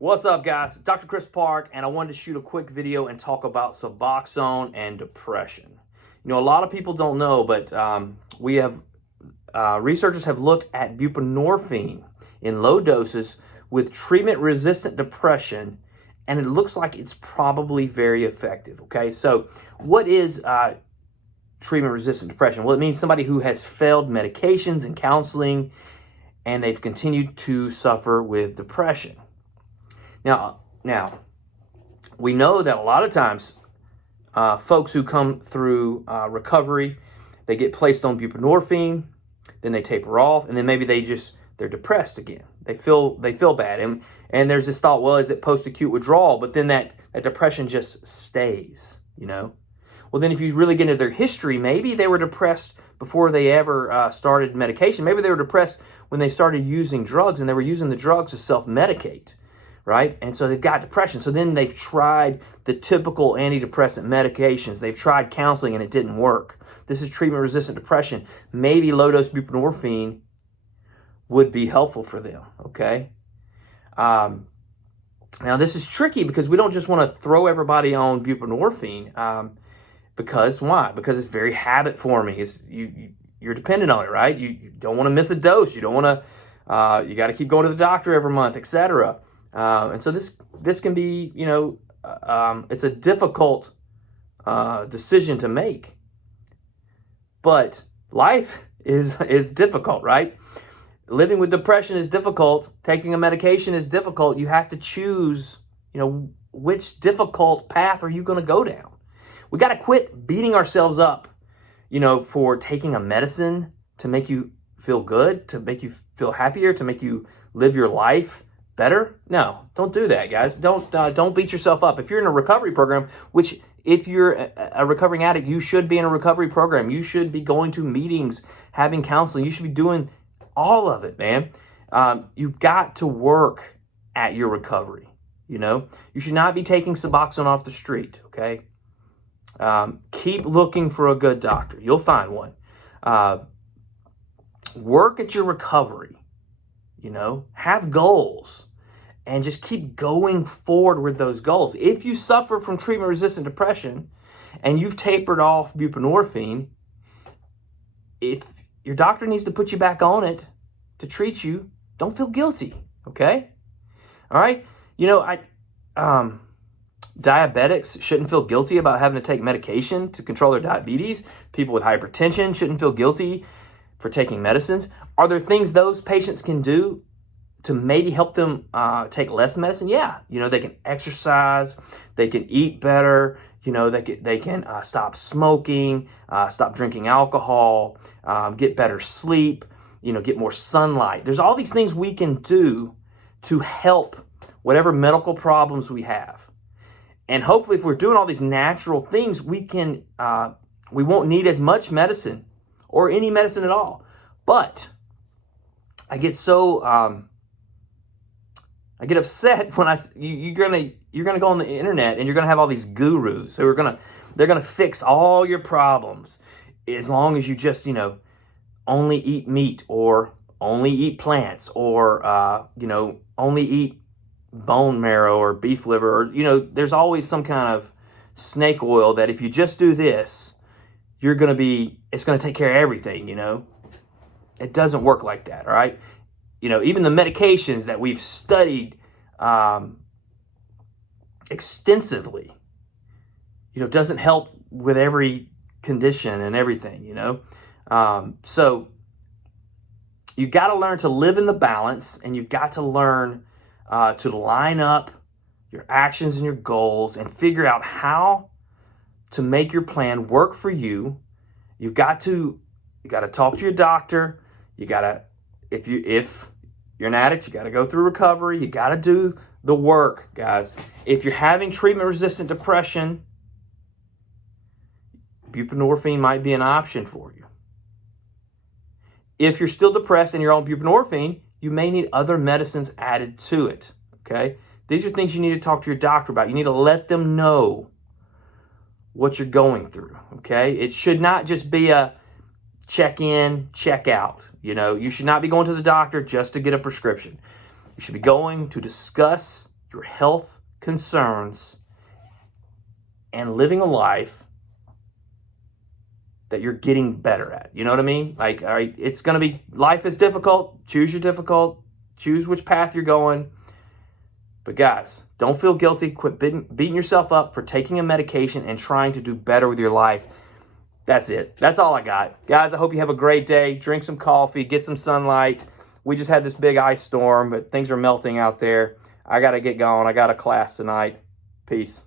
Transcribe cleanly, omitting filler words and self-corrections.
What's up, guys? Dr. Chris Park, and I wanted to shoot a quick video and talk about Suboxone and depression. You know, a lot of people don't know, but researchers have looked at buprenorphine in low doses with treatment-resistant depression, and it looks like it's probably very effective. Okay, so what is treatment-resistant depression? Well, it means somebody who has failed medications and counseling, and they've continued to suffer with depression. Now, we know that a lot of times folks who come through recovery, they get placed on buprenorphine, then they taper off, and then maybe they're depressed again. They feel bad, and there's this thought, well, is it post-acute withdrawal? But then that depression just stays, you know. Well, then if you really get into their history, maybe they were depressed before they ever started medication. Maybe they were depressed when they started using drugs, and they were using the drugs to self-medicate. Right? And so they've got depression. So then they've tried the typical antidepressant medications. They've tried counseling and it didn't work. This is treatment-resistant depression. Maybe low-dose buprenorphine would be helpful for them, okay? Now, this is tricky because we don't just want to throw everybody on buprenorphine. Because why? Because it's very habit-forming. You're dependent on it, right? You don't want to miss a dose. You don't want to, you got to keep going to the doctor every month, etc. And so this can be, you know, it's a difficult decision to make. But life is difficult, right? Living with depression is difficult. Taking a medication is difficult. You have to choose, you know, which difficult path are you going to go down? We got to quit beating ourselves up, you know, for taking a medicine to make you feel good, to make you feel happier, to make you live your life better? No, don't do that, guys. Don't beat yourself up. If you're in a recovery program, which if you're a recovering addict, you should be in a recovery program. You should be going to meetings, having counseling. You should be doing all of it, man. You've got to work at your recovery, you know? You should not be taking Suboxone off the street, okay? Keep looking for a good doctor. You'll find one. Work at your recovery, you know? Have goals. And just keep going forward with those goals. If you suffer from treatment-resistant depression and you've tapered off buprenorphine, if your doctor needs to put you back on it to treat you, don't feel guilty, okay? All right? You know, diabetics shouldn't feel guilty about having to take medication to control their diabetes. People with hypertension shouldn't feel guilty for taking medicines. Are there things those patients can do to maybe help them take less medicine? Yeah, you know, they can exercise, they can eat better, you know, they can stop smoking, stop drinking alcohol, get better sleep, you know, get more sunlight. There's all these things we can do to help whatever medical problems we have. And hopefully if we're doing all these natural things, we won't need as much medicine or any medicine at all. But I get so I get upset when you're gonna go on the internet and you're gonna have all these gurus who they're gonna fix all your problems as long as you just, you know, only eat meat or only eat plants or you know, only eat bone marrow or beef liver, or, you know, there's always some kind of snake oil that if you just do this, it's gonna take care of everything, you know. It doesn't work like that, all right? You know, even the medications that we've studied extensively, you know, doesn't help with every condition and everything, you know. So you got to learn to live in the balance, and you've got to learn to line up your actions and your goals and figure out how to make your plan work for you. You got to talk to your doctor. You got to, if you're an addict, you got to go through recovery. You got to do the work, guys. If you're having treatment-resistant depression, buprenorphine might be an option for you. If you're still depressed and you're on buprenorphine, you may need other medicines added to it, okay? These are things you need to talk to your doctor about. You need to let them know what you're going through, okay? It should not just be a check in, check out. You know, you should not be going to the doctor just to get a prescription. You should be going to discuss your health concerns and living a life that you're getting better at. You know what I mean? Like, all right, it's going to be, life is difficult. Choose your difficult. Choose which path you're going. But guys, don't feel guilty. Quit beating yourself up for taking a medication and trying to do better with your life. That's it. That's all I got. Guys, I hope you have a great day. Drink some coffee. Get some sunlight. We just had this big ice storm, but things are melting out there. I got to get going. I got a class tonight. Peace.